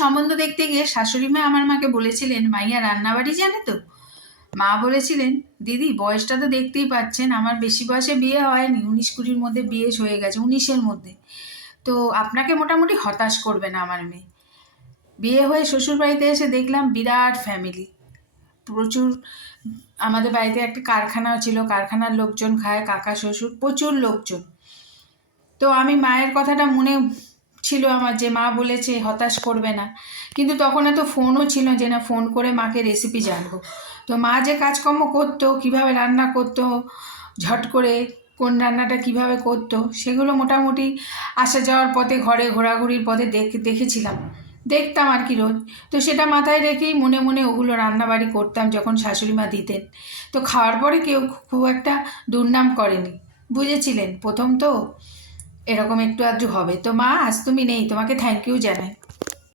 সম্বন্ধ দেখতে গিয়ে শাশুড়ি মা আমার মাকে বলেছিলেন, মাইয়া রান্নাবাড়ি জানে তো? মা বলেছিলেন, দিদি বয়সটা তো দেখতেই পাচ্ছেন, আমার বেশি বয়সে বিয়ে হয়নি, 19-20 মধ্যে বিয়ে হয়ে গেছে, 19-এর মধ্যে। তো আপনাকে মোটামুটি হতাশ করবে না আমার মেয়ে। বিয়ে হয়ে শ্বশুরবাড়িতে এসে দেখলাম বিরাট ফ্যামিলি, প্রচুর। আমাদের বাড়িতে একটা কারখানাও ছিল, কারখানার লোকজন খায়, কাকা শ্বশুর, প্রচুর লোকজন। তো আমি মায়ের কথাটা মনে ছিল আমার, যে মা বলেছে হতাশ করবে না, কিন্তু তখন এত ফোনও ছিল যে না ফোন করে মাকে রেসিপি জানবো। তো মা যে কাজকর্ম করতো, কিভাবে রান্না করতো, ঝট করে কোন রান্নাটা কিভাবে করতো, সেগুলো মোটামুটি আসা যাওয়ার পথে, ঘরে ঘোরাঘুরির পথে দেখেছিলাম, দেখতাম আর কি রোজ। তো সেটা মাথায় রেখেই মনে মনে ওগুলো রান্নাবাড়ি করতাম যখন শাশুড়ি মা দিতেন। তো খাওয়ার পরে কেউ খুব একটা দুর্নাম করেনি, বুঝেছিলেন প্রথম তো এরকম একটু আধটু হবে। তো মা, আজ তুমি নেই, তোমাকে থ্যাংক ইউ জানাই।